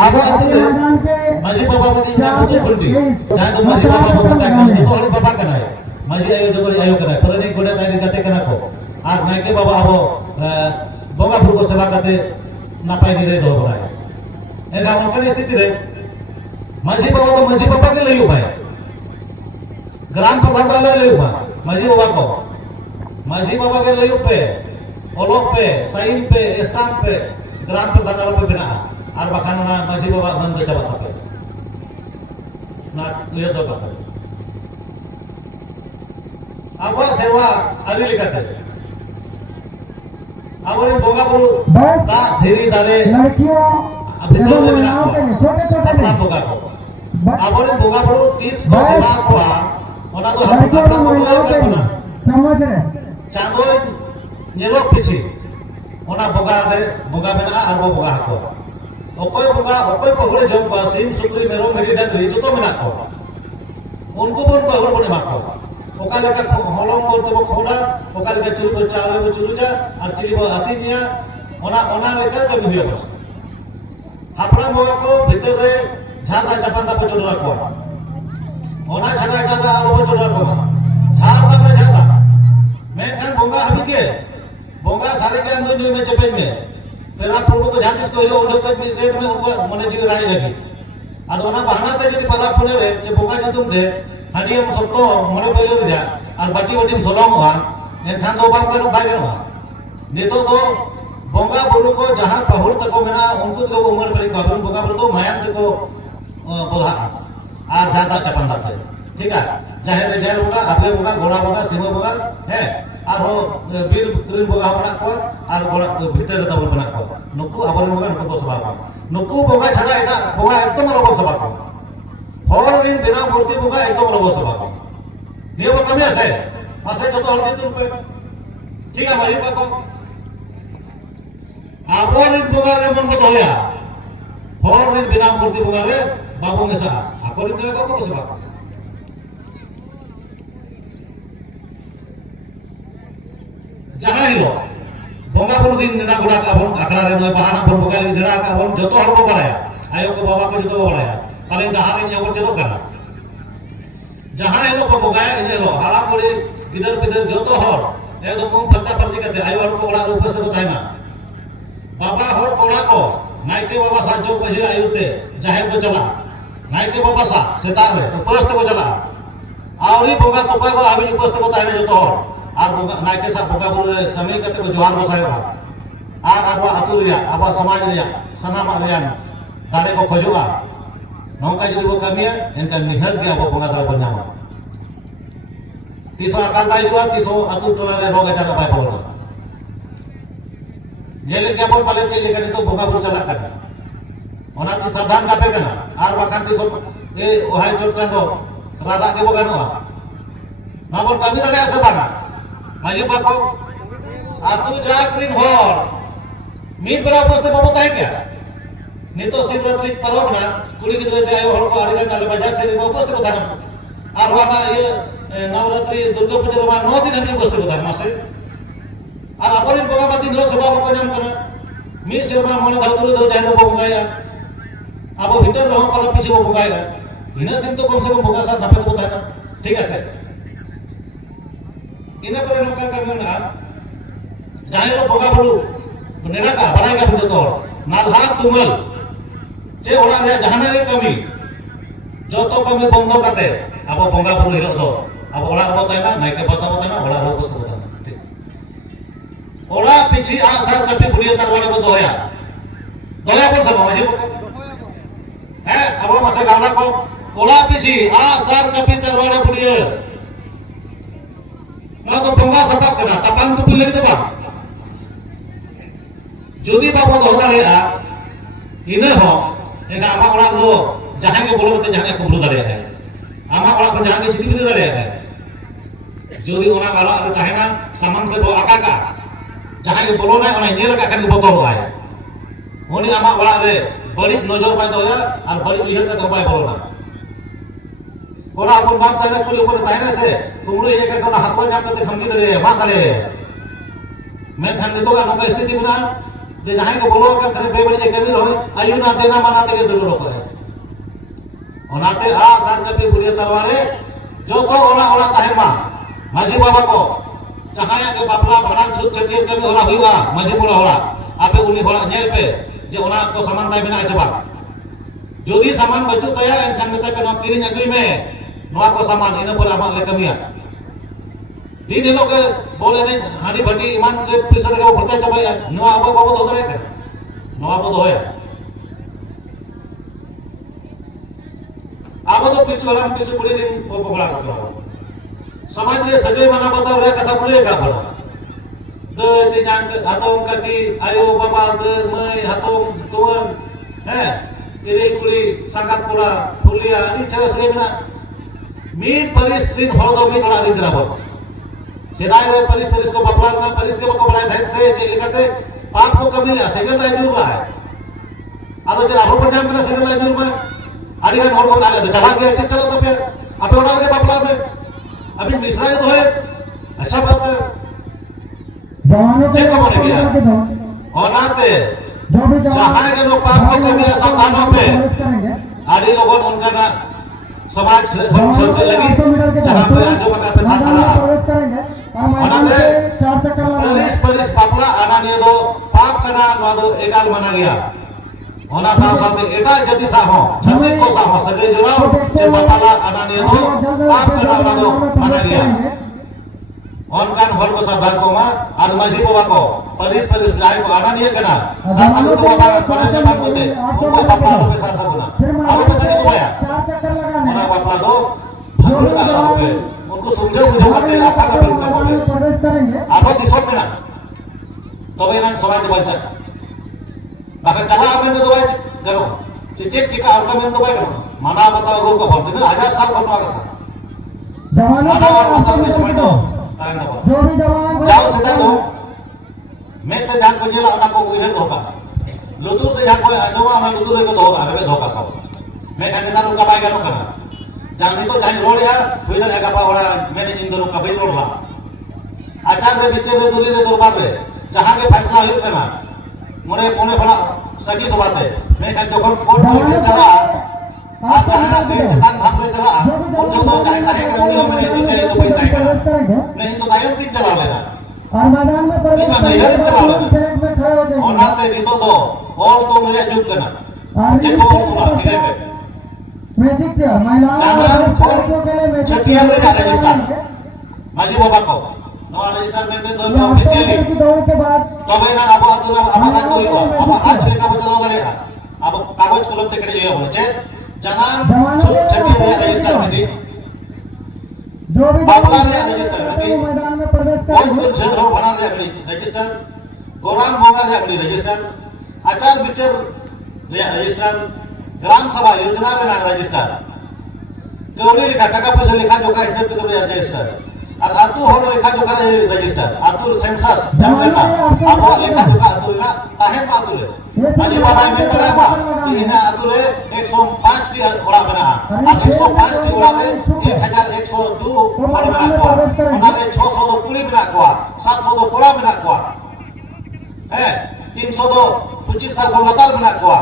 Abo itu masih bapa mati yang betul betul. Jangan masih bapa mati itu orang bapa kena. Masih ayo jodoh ayo kena. Kalau ini kuda tadi kata kena ko. Ar naik ke bapa abo boga buruk sebelah kata napai diri dulu kena. Kamu kan itu tidak. Masih bapa ke layu bay. Gram pembantu layu bay. Masih bapa ko. Masih bapa ke layu pe. Olok pe, sain pe, stamp pe, gram pembantu pe bina. Ar bahkan na masih bapa bantu jabat apa. Nah, lihat apa. Apa sewa ali likate. Apa ini boga buru tak diri dare. Betul betul. Apa boga ko. Apa ini boga buru 30 sewa ko. Ona to apa boga ko na. Chando nyelok pisi. Ona boga bena ar boga ko. Okoy pahule jom basim sukri mero meri dan itu to menak ko. Unku pun pahule pun emak ko. Oka leka holong ko to khoda, oka leka chulu chawle chulu ja, ar chili bo atinya, ona leka to biyo ko. Hapram boga ko bhitor re jhanda japanda po chulu ko. Ona jhanda eta alo po chulu ko. Jhanda me jhanda. Mekhan boga habi ke. Boga sare ke andu me chepe me. फिर आप लोगों को जातिस को जो उन्हें कुछ भी रेट में उनको मने जी राय लगी आदो ना बहाना ते यदि पारा पुने रे जे बोगा जी तुम दे हडियम सब तो मने पहिले रे जा और बाकी वटिम सोलम हुआ एनखान दो बाप करो भाई करो नेतो तो बोगा बुरु को जहां पहुड़ तक मेना उनको तो उम्र पर बाबू बोगा बुरु को मायान को बोला आ जाता चपंदा थे ठीक है जाहिर बोगा आपले बोगा घोड़ा बोगा सिंह बोगा है और बीर क्रीम बोगा बना को और बोला भीतर तब बना को नुकु आबर बोगा नुकु सभा को नुकु बोगा छड़ा एटा बोगा एकदम अलग सभा को फॉर इन बिना मूर्ति बोगा एकदम अलग सभा को नियम कमी আছে जो तो हल्दी तुम पे ठीक है हमारी बात को आबर इन बोगा रे मन को होया फॉर इन बिना मूर्ति बोगा रे बाबू में सा आबर इन को सभा को जहां लो बोगा बुरु दिन नेना गुड़ा का बोन आखड़ा रे नय बहाना बोन बोगा रे जड़ा का बोन जतो हर को बड़ाया आयो को बाबा को जतो बड़ाया पाले दहारे न्यावर जतो करा जहां लो को बोगाया इन लो हाला कोड़ी गिदर बिदर जतो हर एकदम को फटा फटी करते आयो हर को बड़ा रूप से बताइना बाबा हर कोड़ा को नाइके बाबा सा जो पछी आयुते जाहिर को चला नाइके बाबा सा सेतार रे उपस्थ को चला आवरी बोगा तो को आबी उपस्थ को ताने जतो हर और नायके सा बोगा बुरु समय कते को जोहार बसाय बा और आबा अतु रिया आबा समाज रिया सनामा रिया दारे को खोजुआ नौका जदि वो कमिया इनका निहल के आबो बोगा दार बनावा तीसो अकाल बाई को तीसो अतु टोला रे रोग जाना पाए बोल ये ले के बोल पाले चले के तो बोगा बुरु चला कर ओना तो सावधान कापे कना और बाखान तीसो ए ओहाय चोटला दो राधा के बोगा नवा ना बोल कमी दारे आसे बागा माजी बाको आतु जाक्रिन होर मीट बरा पोस्ते बाबू ताई क्या नेतो शिवरात्रि पर्व ना कुली गिदरे जायो हर को आड़ीरा नाले बाजार से उपस्थित को धारम और वाना ये नवरात्रि दुर्गा पूजा रमा 9 दिन हम उपस्थित को धारम से और अपन बोगा बाती नो सभा को नाम करना मी सेवा मोने धातुरु दो जानो बोगाया अब भीतर रहो पर पीछे वो बोगाया इना दिन तो कम से कम बोगा सा नफे को धारम ठीक है सर इना पर नौका का मना जाहे लो बोगा बुरु नेना का बनाई का बुझे तो नाधा तुमल जे ओड़ा रे जहाना के कमी जो तो कमी बंदो करते अब बोगा बुरु हिरो दो अब ओड़ा बताए ना नाइके बसा बताए ना ओड़ा रो बस बताए ठीक ओड़ा पीछे आ सर कटे बुढ़िया तार वाले को दोया दोया कौन सा माजी है अब मसे गाना को ओड़ा पीछे आ सर कटे तार वाले बुढ़िया ना तो बोगा सबक करना तपंग तो पुल्ले दे बा যদি বাবা দহরা রেয়া ইনে হ একা আমা ওড়া লো জাহাং কে বলো তে জাহাং কে বলো দাঁড়িয়ে যায় আমা ওড়া কোন জাহাং কে সিটি বিদে দাঁড়িয়ে যায় যদি ওনা বালা আরে তাহে না সামান সে বো আকাকা জাহাং কে বলো না ওনা নেলা কা কান বতর হয় উনি আমা ওড়া রে বড়ি নজর পাই দয়া আর বড়ি ইহর কা দবাই বলো না কোনা আপন বাপ তাহে না কুলি উপরে তাহে না সে কুমড়ো একা কোনা হাত পা জাম করতে খমকি ধরে মা করে मैं खान तो का नौका स्थिति बना जे जहां को बोलो का करे बेबड़ी जे कमी रहो आयु ना देना माना ते के दुरो को है ओनाते आ दान कपि बुलिया तलवारे जो तो ओला ताहे मा माजी बाबा को जहां के बापला भाड़ान छुट छटियर कमी होला हुआ माजी बोला होला आपे उनी होला नेल पे जे ओना को सामान दाय बिना चबा जोगी सामान बचु तया एनखान मेता पे ना किरिन अगुई में नोआ को सामान इन पर आमा ले कमिया दिन इन लोग बोले नहीं हाडी भटी ईमान के पिसड़ के भरता चबाया नोआ अब बाबू तो करे नोआ अब तो होया अब तो पिछ लगा पिछ पुड़ी दिन वो पकड़ा कर समाज रे सगई माना बताओ रे कथा पुड़ी का पड़ो द जे जान हातों कति आयो बाबा द मई हातों तुवन है इरे कुली संगात कुला फुलिया नी चरस रे ना मीट परिस सिन हर दो मी बड़ा दिंदरा बो सेदाय रे परिस को बपला ना परिस के को बड़ा धैर्य से जे लिखते पाप को कमी है सेगल दाय जुरला है आदो जे राहुल प्रधान में सेगल दाय जुरला आदि का नोट को डाले तो चला गया चलो तो फिर आप उड़ा के बपला में अभी मिश्रा तो है अच्छा बात है जवानों को बोले गया और नाते जहां के लोग पाप को कमी है सावधानों पे आदि लोगों उनका ना समाज चलते लगी जहां पे जो मका पे था परिस पापला आना दो पाप करना दो एकाल माना गया होना साथ एटा जति साहो छति को साहो सगे जुराओ जे बापाला आना दो पाप करना दो माना गया ऑनकान हर को सब को मा आज माजी बाबा को परिस गाय को आना नहीं करना साथ को बाबा पर जबान को दे उनको पापा को साथ गुना अब पता नहीं हुआ होना बापा दो भगवान का हो गए उनको समझो बुझो करते आपा का बिल्कुल बोले आप दिसो में ना तबे ना समाज बच्चा बाकी चला आपने तो दवाई करो चेक टिका आउटकम में दवाई करो माना बताओ गो को बोलते ना 1000 साल बनवा का था माना और मतलब में समय दो जो भी जवान जाओ सीधा दो मैं तो जान को जेला ना को उहे धोखा लुतु तो जान को अनवा मैं लुतु रे को धोखा रे धोखा खाओ मैं कहने ना रुका पाएगा नो करना जान तो जान रोड या हुईदर है का पावड़ा मैंने इन दोनों का भाई रोडला आचार्य रे बिचे रे दुली रे दरबार रे जहां के फैसला हुई करना मोरे कोने बड़ा सगी बात है मैं कह जो कोर्ट में चला आप जहां के चतान धाम में चला और जो तो चाहता है कि उन्हीं में नहीं चाहिए तो कोई तय करा नहीं तो दायन की चला लेना और मैदान में नहीं मैं दायन चला लेना और नाते नहीं तो और तो मिले जुट करना चेक और तो ठीक है मैजिक क्या महिलाओं के लिए मैजिक छटिया में जा रजिस्टर माजी बाबा को नो रजिस्टर में दो ऑफिशियली के बाद तबे ना अब आतुरा आमाना तो हुआ अब आज से का बचलाओ करेगा अब कागज कलम ते करे ये होचे जनान छटिया रजिस्टर में जो भी बापला ने रजिस्टर में मैदान में प्रवेश कोई कुछ जो बना ले अपनी रजिस्टर गोराम मोगा ले अपनी रजिस्टर आचार विचार ले रजिस्टर ग्राम सभा योजना रे नाम रजिस्टर गौरी लिखा टाका पैसा लिखा जोखा हिसाब के तो रजिस्टर और आतु होर लिखा जोखा रजिस्टर आतु सेंसस जनगणना अब लिखा जोखा आतु ना ताहे आतु रे माजी बाबा में तरह बा कि इना आतु रे 105 की ओड़ा बना और 105 की ओड़ा रे 1102 ओड़ा बना को ओना रे 600 दो कुली बना को 700 दो कोड़ा बना को है 300 दो 25 साल को लतार बना को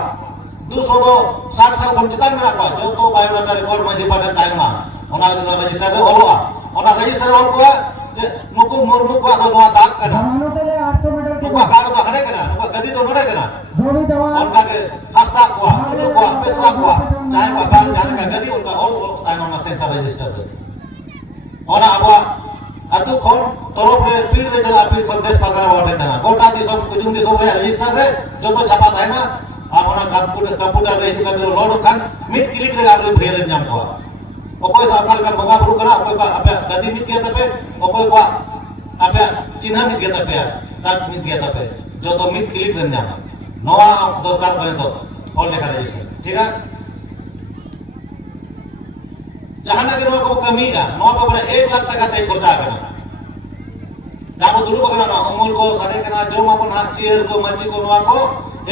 200 दो 60 साल को चितान बना को जो तो बायोडाटा रिकॉर्ड माजी पाटे ताइमा ओना रजिस्टर रे होलोआ ओना रजिस्टर होल को जे नुकु मुर्मु को आदो नोआ दाग करना जवानों के लिए 800 मीटर की नुकु कागज तो हड़े करना नुकु गदी तो नड़े करना जो भी जवान उनका के हस्ता को उनको को पेशला को चाहे बागान जाने का गदी उनका और टाइम में सेंसर रजिस्टर दे और अब अतु कोन तरफ रे फील्ड रे चला फिर प्रदेश सरकार वाले देना गोटा दी सब कुजुम दी सब रजिस्टर रे जो तो छपा है ना और ओना कंप्यूटर रे जो कर लोड खान मिट क्लिक रे आप भेल जाम को ओकोय सरकार का बगा भरू करा ओकोय आपे गदी मिट गया तपे ओकोय को आपे चिन्ह मिट गया तपे दांत मिट गया तपे जो तो मिट क्लिक बन जाना नवा दरकार करे तो और लेखा रजिस्टर ठीक है जहां के नवा को कमी का नवा को 1 लाख टका तय खर्चा करना जाबो दुरु बगना ना अमूल को साडे केना जो अपन हाथ चेयर को मंची को नवा को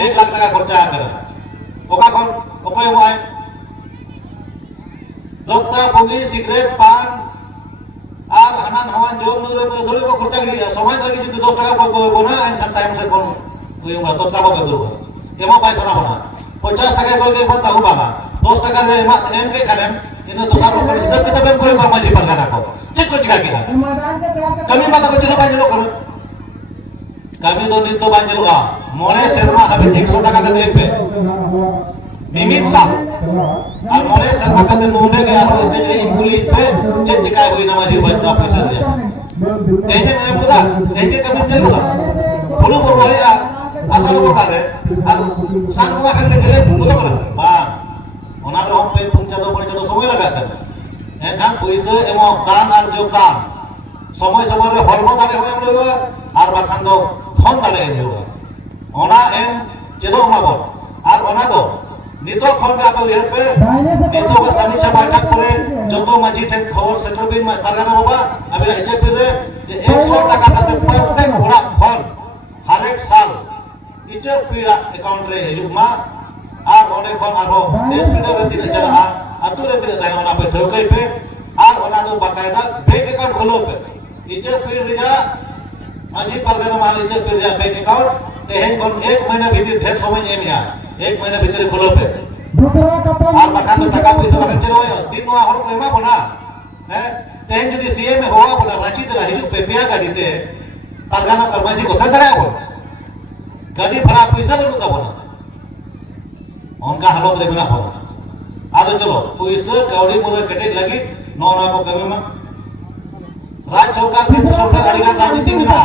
1 लाख टका खर्चा करना ओका कोन ओकोय हुआ है दोक्ता पुगी सिगरेट पान आल हनान हवान जो नुरे को धुरी को खर्चा लिया समाज लगी जो 10 टका को बोना एन टाइम से कोन kuyu ma tot kabo gadur emo bai sana bona 50 টাকা করে এখন তাও বাবা 10 টাকা রে এম কে কালেম ইনো তো সাবো করে সব কিতা বেম করে মাঝি পারগানা কো চেক কো চিকা কিনা kami mata ko jino banjelo ko kami do nito banjelo ka more serma habe 100 টাকা kate ekbe mimit sa R more serma kate nune ge aro stage re impuli pe check chika hoi na maji banjelo officer dia eje me buda eje kami jelo ka bulu bulu re asal ko kare R san ko kate gele buda bole ba ona ro hom pe puncha do সময় লাগাতে এখান পয়সা এবং দান আর যোগদান সময় সময় রে হরম দালে হয়ে বলবে আর বাখান দো ফোন দালে হয়ে ওনা এম চেদো মাবো আর ওনা দো নিতো ফোন কা আপে ইহার পে নিতো কা সানিচা বাইঠক করে যত মাঝি ঠেক খবর সেটল বিন পারগানা বাবা আমি এসে পেলে যে 100 টাকা কাতে প্রত্যেক ঘোড়া ফল হর এক সাল ইচে পিড়া অ্যাকাউন্ট রে হিজুক মা আর ওনে কোন আরো দেশ বিদেশ রে দিতে চালা আতু রে দিতে তাই ওনা পে ঢোকাই পে আর ওনা দো বাকায়দা ব্যাংক অ্যাকাউন্ট হলো পে इचे फिर रिजा माजी परगना माल इचे फिर रिजा बैंक अकाउंट तेहेन कोन 1 महीना भीतर ढेर समय एमिया 1 महीना भीतर खोलो पे আর বাখান টাকা পয়সা বাখান চলো দিন वा হল কইমা বনা হ্যাঁ তেহেন যদি সিএ মে হওয়া বনা রাঁচি তে হিজু पे पिया गाड़ीते परगना कर्मचारी को संदरा हो गाड़ी भाड़ा पैसा बनु का बना उनका हालत रे बना हो आदो चलो पैसा गाड़ी मोरे कटे लगी नो ना को कमी में राज सरकार केंद्र सरकार अड़ीगान राजनीति मेना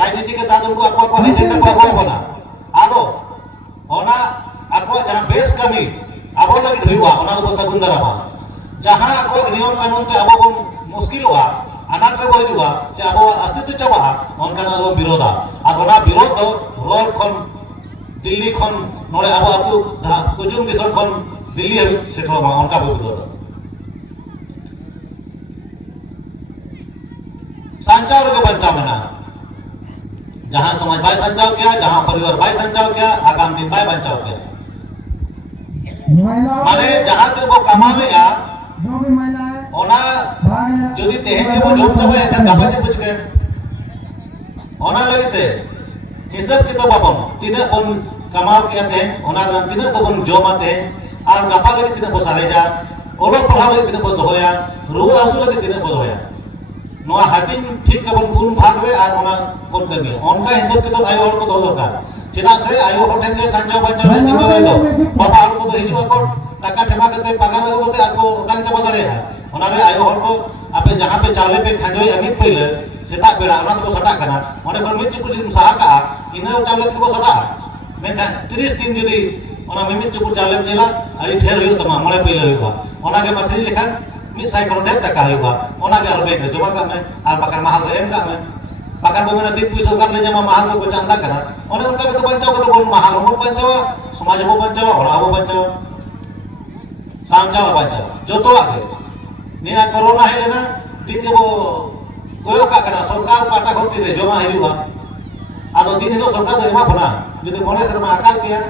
राजनीति के दादन को आपको एजेंडा को अगुवाई बना आदो ओना आपको जहां बेस कमी आबो लगी हुआ ओना को सगुन दराबा जहां आपको नियम कानून ते आबो को मुश्किल हुआ अनाट रे बोई हुआ जे आबो अस्तित्व चाबा ओनका ना वो विरोधा और ओना विरोध दो रोड खन दिल्ली खन नोरे आबो अतु कुजुम दिसन खन दिल्ली सेटल बा ओनका वो विरोध संचाव के बचाव में ना जहां समाज भाई संचाव किया जहां परिवार भाई संचाव किया आगाम दिन भाई बचाव किया माने जहां तक वो कमावेगा जो भी महिला है ओना यदि तेहे के वो जॉब चाहे एक गाबा जे बुझ गए ओना लगते हिसाब किताब बाबा तीने कोन कमाव किया थे ओना तीने तो कोन जॉब आते और गापा लगे तीने को सारे जा ओलो पढ़ा लगे तीने को दोया रू आसु लगे तीने को दोया नोआ हाटिंग ठीक कबन पूर्ण भाग रे आर ओना कोन कमी ओनका हिसाब के तो आयो हर को दो दरकार चिना से आयो हर ठेंगे संजय बच्चा रे जिम्मे रही दो बाबा हर को तो हिजु को टाका जमा करते पगार रे होते आपको टांग जमा करे है ओना रे आयो हर को आपे जहां पे चावले पे खाजोय अमित पहिले सेता पेड़ा ओना को सटा कना ओने कोन मिच चुपुर जिम सहा का इने चावले को सटा मेन 30 दिन जदी ओना मिच चुपुर चावले नेला अरी ठेर होय तमा मोले पहिले होयबा ओना के माथि लेखन मिस साइ करोड़ टका होगा ओना के आरो बैंक जमा का में आर बकर महल रे एम का में बकर बो में दिन पैसा कर ले जमा महल को चांदा करा ओने उनका के तो बचाव को तो महल हो बचाव समाज हो बचाव और हो बचाव सामजाव बचाव जो तो आगे निया कोरोना है ना दिन के वो कोयो का करा सरकार पाटा होती दे जमा हिजुआ आदो दिन नो सरकार जमा बना जदि कोने सर में आकाल किया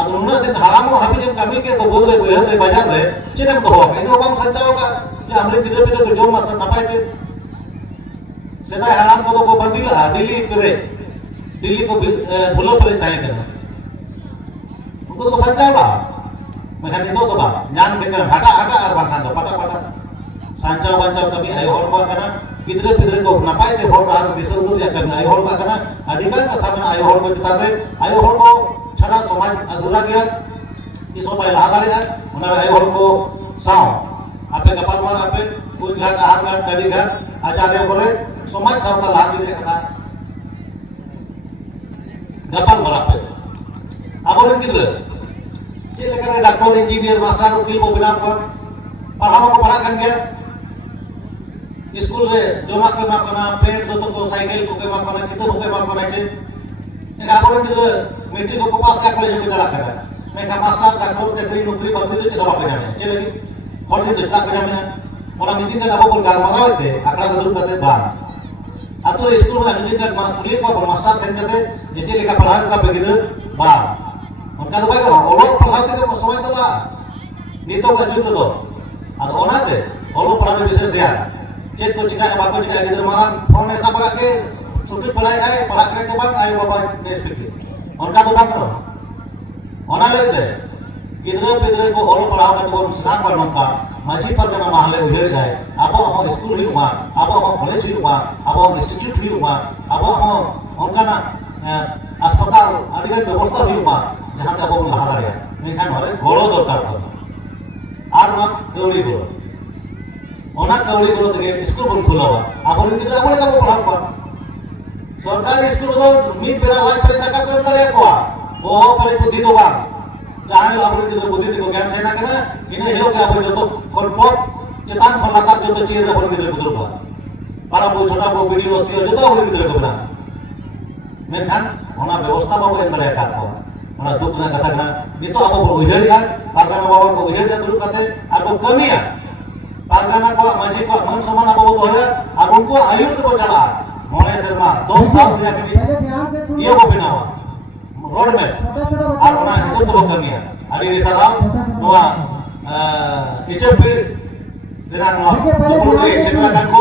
आदो उन्ना दिन हरामो हबी जन कमी के तो बोले कोई है बाजार रे चिनम तो होगा इनो बम संचाव का जे हमरे गिदरे पे तो जो मस नपाय थे सेना हराम को तो बंदी ला दिल्ली करे दिल्ली को भूलो पर ताई करना उनको तो संचावा मखा नितो तो बा ज्ञान के हटा हटा और बाखान दो पटा पटा संचाव बंचाव कभी आयो और को करना गिदरे पिदरे को नपाय थे होर आर दिसो दूर या करना आयो और का करना अधिकार कथा में आयो और को चिता रे आयो और को छड़ा समाज अधूरा गया इसो पाए लागा ले जाए उना आयो और को साव आपे गपाल मार आपे कोई घाट आहार घाट कड़ी घाट आचार्य करे समाज सावता लाग दे कथा गपाल मार आपे आबोरन गिदरे जे लेकर डॉक्टर इंजीनियर मास्टर उकिल को बिना को पढ़ावा को पढ़ा कर गया स्कूल रे जमा के मा कना पेट दो तो साइकिल को के मा कना कितो को के मा कना छे एक आबोरन गिदरे मैट्रिक को पास का कॉलेज को चला करा मैं का मास्टर डॉक्टर चाकरी नौकरी बंदी तो चला पे जाने चले हर दिन देखता पे जाने ओना मीटिंग का आबो को गाल मारा थे आकड़ा दूर करते बा आतो स्कूल में अनुजित का कुड़ी को मास्टर सेन करते जैसे लेका पढ़ा का पे गिदरे बा उनका तो भाई को ओलो पढ़ाते तो समय तो बा नीतो का जुत तो और ओना ते ओलो पढ़ाने विशेष ध्यान चेक को चिका का बाको चिका गिदरे मारा फोन ऐसा पड़ा के छुट्टी पढ़ाई है पढ़ा के बाद आयो बाबा देश पे onka do bang ko ona leite gidra ko ol padhaw kate bon senang ba nongka maji pargana mahale uher gaye abo amo school hu ma abo amo college hu ma abo institute hu ma abo amo onkana अस्पताल आदिगल व्यवस्था hu ma jahan te abo bon laha dare mekhan hore goro dorkar ko ar ma kauri goro ona kauri goro tege school bon khulawa abo gidra ko ka padhaw ko सरकारी school तो मिट बेरा life पर तक कर करे को वो परे बुद्धि तो बा चाहे लाभ के बुद्धि को ज्ञान सेना करे इने हेलो के आप जो कोलपोट चेतन फलाता जो चीज रे के गुजर बा para वो छोटा वो वीडियो शेयर जो तो के को ना मेखान ओना व्यवस्था बाबू एम करे का को ओना दुख ना कथा ना नि तो अब उहेर का पारगाना बाबू को उहेर जा दुरु कते আর को कमिया पारगाना को मांझी को मन समान अब तो है और उनको आयु को चला मोने शर्मा 2 साल दिया कि ये वो बनावा रोड में और ओना हिसाब तो कमिया अभी रिसाराम नोआ इचपी दिनांग नो दुपुर ले सेटला kan ko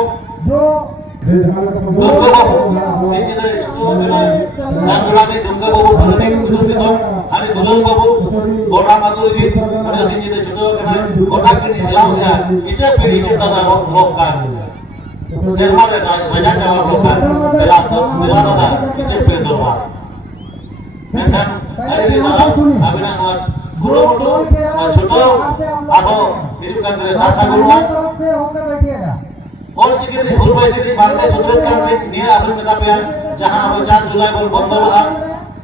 Dungga babu sini deh itu jangan ni dungga babu berani kudu bisa hari dulung babu kota matur ji ada sini deh itu kena kota kini hilang sudah ichpी ichpी tada lokkan Selma dan banyak jalan lokkan dalam tada ichpी dorma dan hari ini salam abinan buat guru छोटो आबो हिजुkan dari sasa guruan और चिकित्सा भूल पैसे की भारतीय सुदृढ़ कार्य निये आदमी मितापिया जहां 4 जुलाई को बंद होला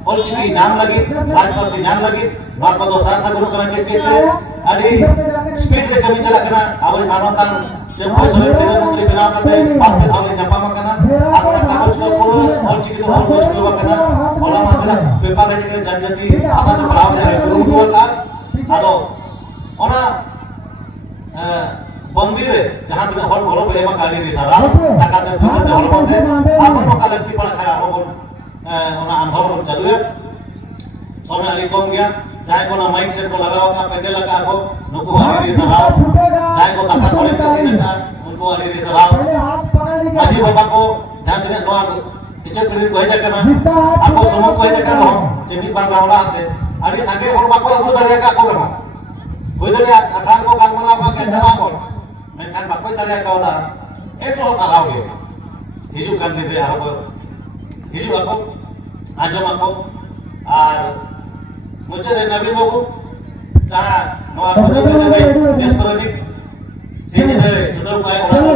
और चिकी नाम लगी राजपथ से नाम लगी बात तो सासा गुरु करेंगे के अड़ी स्पीड पे कमी चला करना अब मानवता जब कोई समय से मंत्री बिना करते बात पे आवे नपामा करना अपना कागज को पूरा और चिकी तो कुछ को करना ओला मात्रा पेपर है के जनजाति आशा तो बढ़ाव है गुरु को का आदो ओना मंदिर जहां तक हर घरों पे एमा गाड़ी रे सारा टाका दे पूजा हल बंदे आपन को लगती पड़ा खड़ा हो ओना अनुभव चालू है समय अली कम गया जाय को ना माइक सेट को लगाओ का पेंडल लगा को नुको वाली रे सारा जाय को टाका थोड़े किसी ना उनको वाली रे सारा अजी बाबा को ध्यान देने नो इचे पीड़ी को है करना आपको समझ को है करना जेनी बात गावला आते अरे संगे और बाको अब दरिया का को ना कोई दरिया अठार को गालमला का के चला को मेखान बाको दरिया का होता एक लो सालाव के हिजु kan दिन रे आरो हिजु ako आजम ako और मुझे रे नबी बाबू ता नवा मुझे रे देश परनी sini deh sudah mulai orang